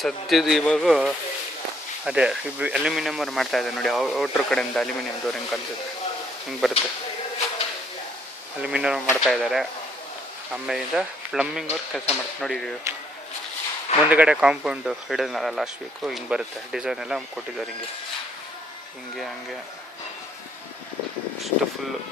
ಸದ್ಯದ ಇವಾಗ ಅದೇ ಅಲ್ಯೂಮಿನಿಯಂ ಅವ್ರು ಮಾಡ್ತಾಯಿದ್ದಾರೆ ನೋಡಿ. ಔಟ್ರ್ ಕಡೆಯಿಂದ ಅಲ್ಯೂಮಿನಿಯಂ ಡೋರ್ ಹಿಂಗೆ ಕಾಣಿಸುತ್ತೆ, ಹಿಂಗೆ ಬರುತ್ತೆ. ಅಲ್ಯೂಮಿನಿಯಂ ಮಾಡ್ತಾಯಿದ್ದಾರೆ. ಆಮೇಲಿಂದ ಪ್ಲಮ್ಮಿಂಗ್ ಅವ್ರು ಕೆಲಸ ಮಾಡ್ತಾರೆ ನೋಡಿ. ಮುಂದುಗಡೆ ಕಾಂಪೌಂಡು ಹಿಡಿದ್ನಲ್ಲ ಲಾಸ್ಟ್ ವೀಕು, ಹಿಂಗೆ ಬರುತ್ತೆ. ಡಿಸೈನ್ ಎಲ್ಲ ಕೊಟ್ಟಿದ್ದಾರೆ ಹಿಂಗೆ ಹಿಂಗೆ ಹಂಗೆ ಅಷ್ಟು ಫುಲ್ಲು.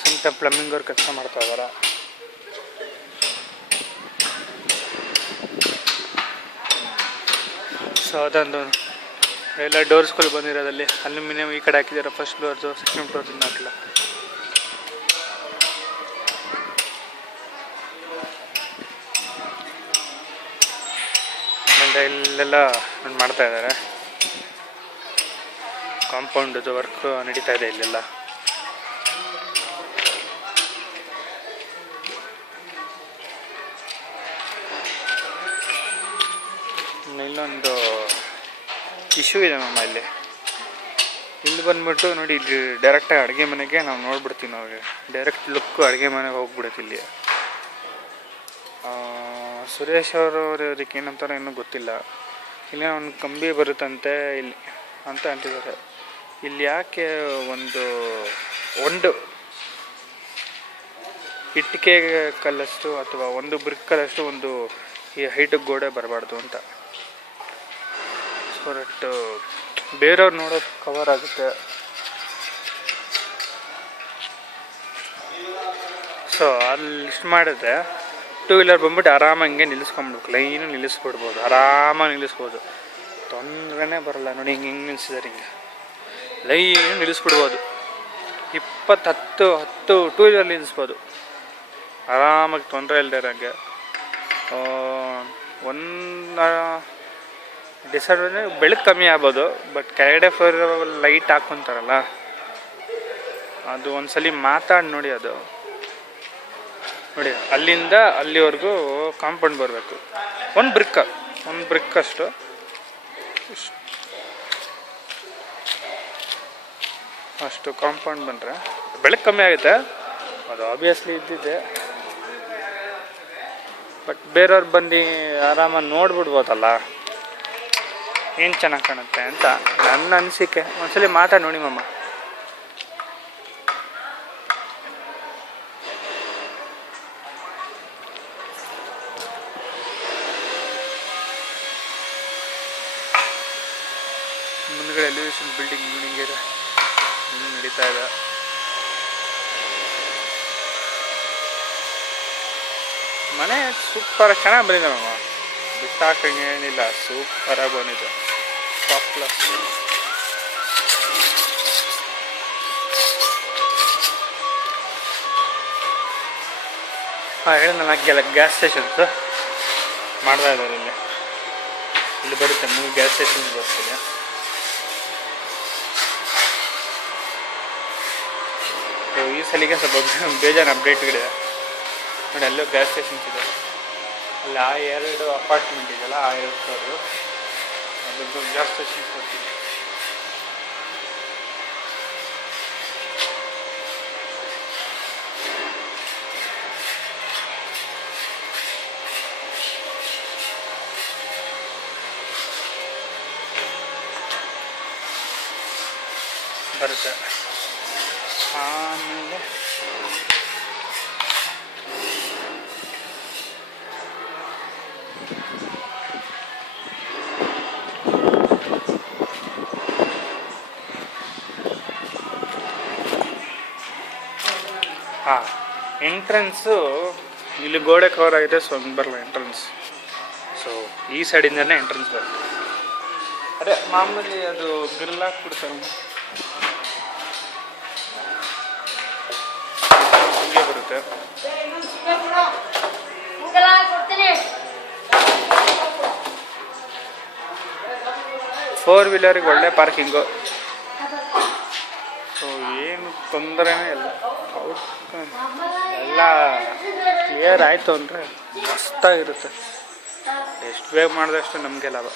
ಸ್ವಂತ ಪ್ಲಮ್ಮಿಂಗ್ ಅವ್ರು ಕೆಲಸ ಮಾಡ್ತಾ ಇದ್ದಾರೆ. ಸೊ ಅದೊಂದು ಎಲ್ಲ ಡೋರ್ಸ್ಗಳು ಬಂದಿರೋದಲ್ಲಿ ಅಲ್ಯೂಮಿನಿಯಂ ಈ ಕಡೆ ಹಾಕಿದ್ದಾರೆ. ಫಸ್ಟ್ ಫ್ಲೋರ್ದು, ಸೆಕೆಂಡ್ ಫ್ಲೋರ್ದಿಂದ ಹಾಕಿಲ್ಲ. ಇಲ್ಲೆಲ್ಲ ಮಾಡ್ತಾ ಇದ್ದಾರೆ. ಕಾಂಪೌಂಡ್ದು ವರ್ಕ್ ನಡೀತಾ ಇದೆ ಇಲ್ಲೆಲ್ಲ. ಇಲ್ಲೊಂದು ಇಶ್ಯೂ ಇದೆ ಮ್ಯಾಮ್. ಇಲ್ಲಿ ಬಂದ್ಬಿಟ್ಟು ನೋಡಿ, ಇಲ್ಲಿ ಡೈರೆಕ್ಟಾಗಿ ಅಡುಗೆ ಮನೆಗೆ ನಾವು ನೋಡ್ಬಿಡ್ತೀವಿ. ನಾವು ಡೈರೆಕ್ಟ್ ಲುಕ್ಕು ಅಡುಗೆ ಮನೆಗೆ ಹೋಗ್ಬಿಡುತ್ತೆ. ಇಲ್ಲಿ ಸುರೇಶ್ ಅದಕ್ಕೆ ಏನಂತಾರೋ ಏನೂ ಗೊತ್ತಿಲ್ಲ. ಇಲ್ಲಿ ಒಂದು ಕಂಬಿ ಬರುತ್ತಂತೆ ಇಲ್ಲಿ ಅಂತ ಅಂತಿದ್ದಾರೆ. ಇಲ್ಲಿ ಯಾಕೆ ಒಂದು ಇಟ್ಟಿಗೆ ಕಲ್ಲಷ್ಟು ಅಥವಾ ಒಂದು ಬ್ರಿಕ್ ಕಲ್ಲಷ್ಟು ಒಂದು ಈ ಹೈಟಿಗೆ ಗೋಡೆ ಬರಬಾರ್ದು ಅಂತ. ಸೊ ದಟ್ ಬೇರೆಯವ್ರು ನೋಡೋದು ಕವರ್ ಆಗುತ್ತೆ. ಸೊ ಅಲ್ಲಿ ಇಷ್ಟು ಮಾಡಿದ್ರೆ ಟೂ ವೀಲರ್ ಬಂದ್ಬಿಟ್ಟು ಆರಾಮಾಗಿ ನಿಲ್ಲಿಸ್ಕೊಂಬಿಡ್ಬೇಕು. ಲೈನು ನಿಲ್ಲಿಸ್ಬಿಡ್ಬೋದು, ಆರಾಮಾಗಿ ನಿಲ್ಲಿಸ್ಬೋದು, ತೊಂದರೆನೇ ಬರೋಲ್ಲ. ನೋಡಿ ಹಿಂಗೆ ನಿಲ್ಲಿಸಿದ್ದಾರೆ, ಹಿಂಗೆ ಲೈನು ನಿಲ್ಲಿಸ್ಬಿಡ್ಬೋದು. 10 ಟೂ ವೀಲರ್ ನಿಲ್ಲಿಸ್ಬೋದು ಆರಾಮಾಗಿ, ತೊಂದರೆ ಇಲ್ಲದೆ ಇರೋಂಗೆ. ಒಂದು ಡಿಸಡ್ವಾಂಟೇಜ್ ಬೆಳಕು ಕಮ್ಮಿ ಆಗ್ಬೋದು, ಬಟ್ ಕೆಳಗಡೆ ಫ್ಲೋರ್ ಲೈಟ್ ಹಾಕ್ಕೊಂತಾರಲ್ಲ, ಅದು ಒಂದ್ಸಲಿ ಮಾತಾಡಿ ನೋಡಿ. ಅದು ನೋಡಿ, ಅಲ್ಲಿಂದ ಅಲ್ಲಿವರೆಗೂ ಕಾಂಪೌಂಡ್ ಬರಬೇಕು. ಒಂದು ಬ್ರಿಕ್ ಅಷ್ಟು ಕಾಂಪೌಂಡ್ ಬಂದರೆ ಬೆಳಕು ಕಮ್ಮಿ ಆಗುತ್ತೆ. ಅದು ಆಬ್ವಿಯಸ್ಲಿ ಇದ್ದಿದ್ದೆ, ಬಟ್ ಬೇರೆಯವ್ರು ಬಂದು ಆರಾಮಾಗಿ ನೋಡ್ಬಿಡ್ಬೋದಲ್ಲ ಏನು ಚೆನ್ನಾಗಿ ಕಾಣುತ್ತೆ ಅಂತ ನನ್ನ ಅನಿಸಿಕೆ. ಒಂದ್ಸಲಿ ಮಾತಾಡಿ ನೋಡಿ ಮಮ್ಮ. ಮುಂದ್ಗಡೆ ಎಲಿವೇಶನ್ ಬಿಲ್ಡಿಂಗ್ ಇದೆ, ನಡೀತಾ ಇದೆ. ಮನೆ ಸೂಪರ್ ಚೆನ್ನಾಗಿ ಬಂದಿದೆ ಮಮ್ಮ, ಬಿಸಾಕಂಗೆ ಏನಿಲ್ಲ, ಸೂಪರಾಗಿ ಬಂದಿದೆ, ಟಾಪ್ ಕ್ಲಾಸ್. ಹೇಳಿದ್ನಲ್ಲ, ಗ್ಯಾಸ್ ಸ್ಟೇಷನ್ಸ್ ಮಾಡ್ತಾ ಇದ್ದಾರೆ. ಇಲ್ಲಿ ಬರುತ್ತೆ 3 ಗ್ಯಾಸ್ ಸ್ಟೇಷನ್ ಬರ್ತಿದೆ. ಈ ಸಲಿಗೆ ಸ್ವಲ್ಪ ಬೇಜಾರು ಅಪ್ಡೇಟ್ಗಳಿದೆ ನೋಡಿ. ಅಲ್ಲೂ ಗ್ಯಾಸ್ ಸ್ಟೇಷನ್ಸ್ ಇದೆ, ಅಲ್ಲಿ ಆ 2 ಅಪಾರ್ಟ್ಮೆಂಟ್ ಇದೆಯಲ್ಲ, ಆ 2 ಫ್ಲೋರು, ಅದೊಂದು ಗ್ಯಾಸ್ ಸ್ಟೇಷನ್ಸ್ ಬರ್ತಿದೆ. ಬರುತ್ತೆ. ಆಮೇಲೆ ಎಂಟ್ರೆನ್ಸು ಇಲ್ಲಿ ಗೋಡೆ ಕವರ್ ಆಗಿದೆ, ಸೊ ಹಂಗೆ ಬರಲ್ಲ ಎಂಟ್ರೆನ್ಸ್. ಈ ಸೈಡಿಂದನೇ ಎಂಟ್ರೆನ್ಸ್ ಬರುತ್ತೆ. ಅದೇ ಮಾಮೂಲಿ ಅದು ಗ್ರಿಲ್ ಹಾಕ್ಬಿಡ್ತಾರೆ, ಹಿಂಗೆ ಬರುತ್ತೆ. 4 ವೀಲರಿಗೆ ಒಳ್ಳೆ ಪಾರ್ಕಿಂಗು. ಸೊ ಏನು ತೊಂದರೆನೇ ಇಲ್ಲ. ಎಲ್ಲ ಕ್ಲಿಯರ್ ಆಯಿತು ಅಂದರೆ ಮಸ್ತಾಗಿರುತ್ತೆ. ಎಷ್ಟು ಬೇಗ ಮಾಡಿದಷ್ಟು ನಮಗೆ ಲಾಭ.